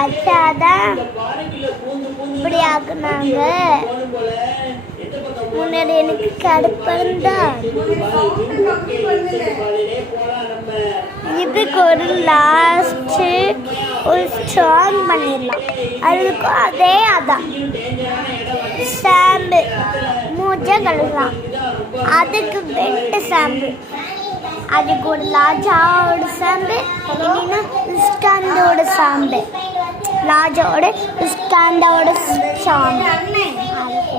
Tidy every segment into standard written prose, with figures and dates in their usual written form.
அதான் இப்படி ஆக்குனாங்க. முன்னாடி எனக்கு கடுப்பா இதுக்கு ஒரு லாஸ்ட் ஒரு ஸ்ட்ராங் பண்ணிடலாம். அதுக்கும் அதே அதான் ஷாம்பு மூச்சை கழுவலாம். அதுக்கு வெட்டு ஷாம்பு, அதுக்கு ஒரு லாஜாவோட ஷாம்பு, இல்லைன்னா ஸ்டாண்டோட ஷாம்பு, லாஜாவோட ஸ்டாண்டோட ஷாம்பு.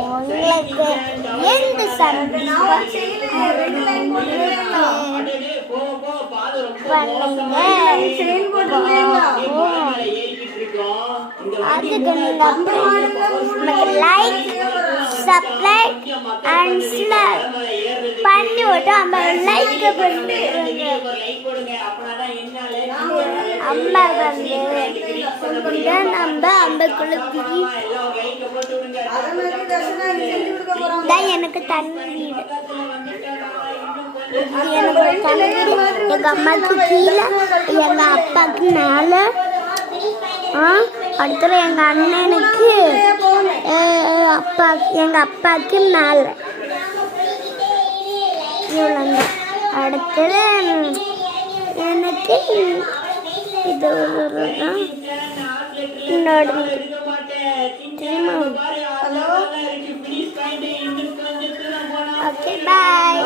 உங்களுக்கு எந்த ஷாம்பு அதுக்கு நீங்கள் லைக் சப்ஸ்கிரைப் அண்ட் ஷேர் பண்ணி விட்டு அம்மா லைக் பண்ணி அம்மா நம்ம அம்பக்குள்ள எனக்கு தண்ணி வீடு, எனக்கு தண்ணி வீடு எங்கள் அம்மாவுக்கு கீழே, எங்கள் அப்பாவுக்கு மேலே, அடுத்தது எங்கள் அண்ணனுக்கு எங்கள் அப்பாவுக்கு மேலே. இவ்வளோங்க. அடுத்தது எனக்கு இது இன்னொரு ஓகே பாய்.